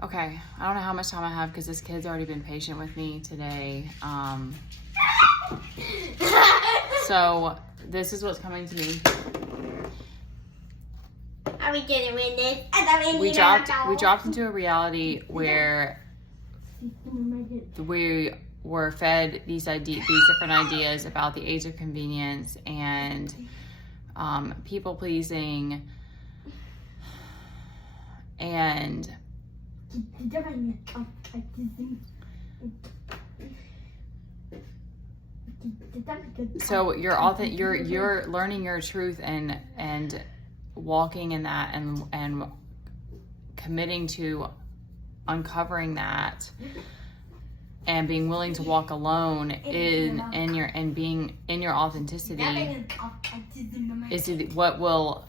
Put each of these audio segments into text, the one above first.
Okay, I don't know how much time I have because this kid's already been patient with me today. So this is what's coming to me. Are we gonna win this? We dropped into a reality where we were fed these different ideas about the age of convenience and people pleasing and so you're learning your truth and walking in that and committing to uncovering that and being willing to walk alone being in your authenticity is what will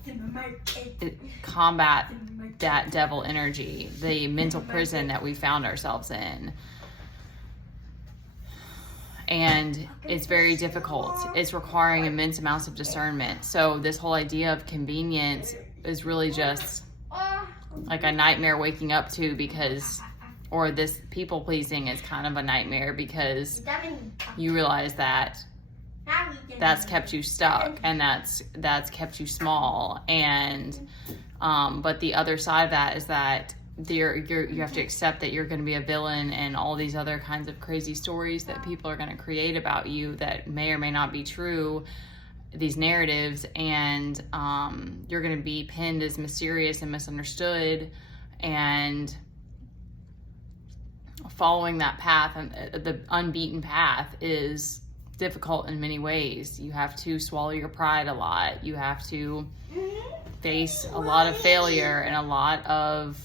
combat that devil energy, the mental prison that we found ourselves in. And it's very difficult. It's requiring immense amounts of discernment. So this whole idea of convenience is really just like a nightmare waking up to or this people pleasing is kind of a nightmare because you realize that that's kept you stuck and that's kept you small. And but the other side of that is that you have to accept that you're going to be a villain and all these other kinds of crazy stories that people are going to create about you that may or may not be true, these narratives, and you're going to be pinned as mysterious and misunderstood. And following that path, the unbeaten path, is difficult in many ways. You have to swallow your pride a lot. You have to face a lot of failure and a lot of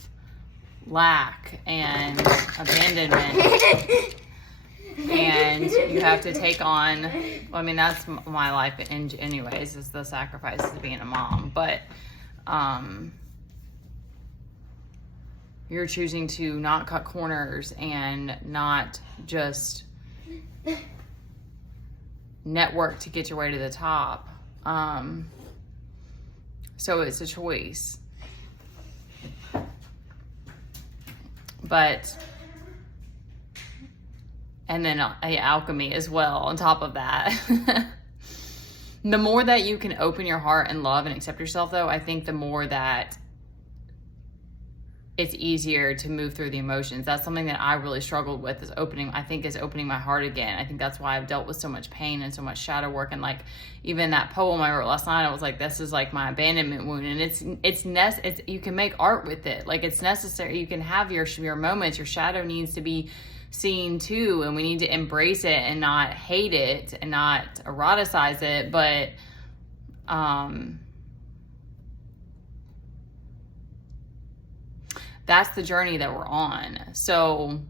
lack and abandonment. And you have to take on, I mean, that's my life anyways, is the sacrifices of being a mom. But you're choosing to not cut corners and not just network to get your way to the top. So it's a choice. But, and then alchemy as well on top of that. The more that you can open your heart and love and accept yourself, though, I think the more that it's easier to move through the emotions. That's something that I really struggled with, is opening my heart again. I think that's why I've dealt with so much pain and so much shadow work. And like, even that poem I wrote last night, I was like, this is like my abandonment wound. And it's you can make art with it. Like, it's necessary. You can have your moments. Your shadow needs to be seen too. And we need to embrace it and not hate it and not eroticize it. But, that's the journey that we're on. So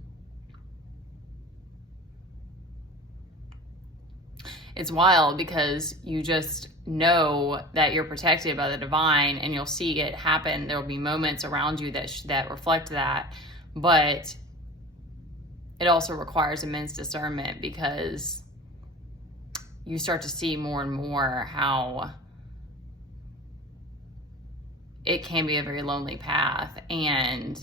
it's wild because you just know that you're protected by the divine and you'll see it happen. There'll be moments around you that reflect that. But it also requires immense discernment because you start to see more and more how it can be a very lonely path, and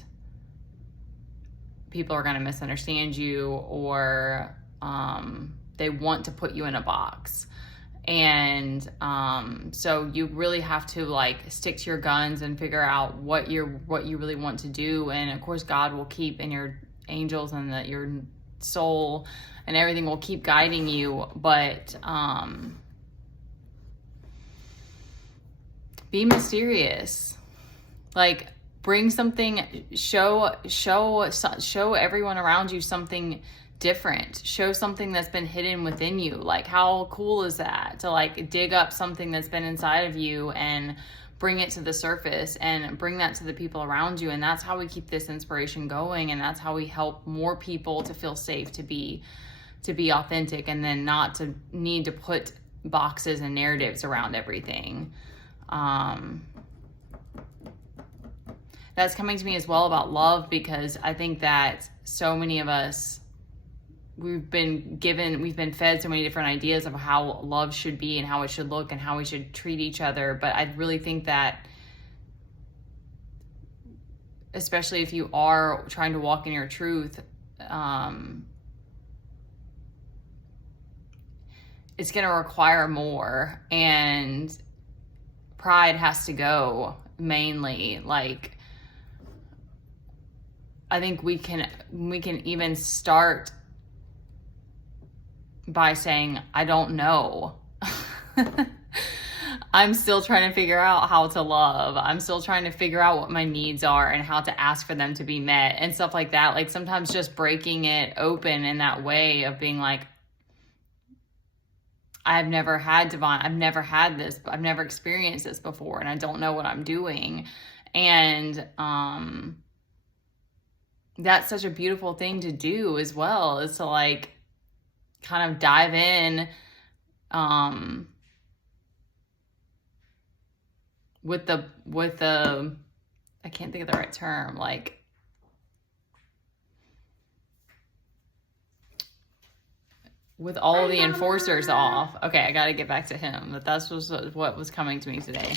people are going to misunderstand you, or they want to put you in a box. And so you really have to like stick to your guns and figure out what you really want to do. And of course, God will keep, and your angels and your soul and everything will keep guiding you. But be mysterious. Like, bring something, show everyone around you something different. Show something that's been hidden within you. Like, how cool is that to like dig up something that's been inside of you and bring it to the surface and bring that to the people around you. And that's how we keep this inspiration going, and that's how we help more people to feel safe, to be authentic, and then not to need to put boxes and narratives around everything. That's coming to me as well about love, because I think that so many of us, we've been fed so many different ideas of how love should be and how it should look and how we should treat each other. But I really think that especially if you are trying to walk in your truth, it's going to require more, and pride has to go mainly. Like, I think we can even start by saying, I don't know. I'm still trying to figure out how to love. I'm still trying to figure out what my needs are and how to ask for them to be met and stuff like that. Like, sometimes just breaking it open in that way of being like, I've never had this, I've never experienced this before, and I don't know what I'm doing. And that's such a beautiful thing to do as well, is to like kind of dive in with the I can't think of the right term, like with all the enforcers off. Okay, I got to get back to him, but that's what was coming to me today.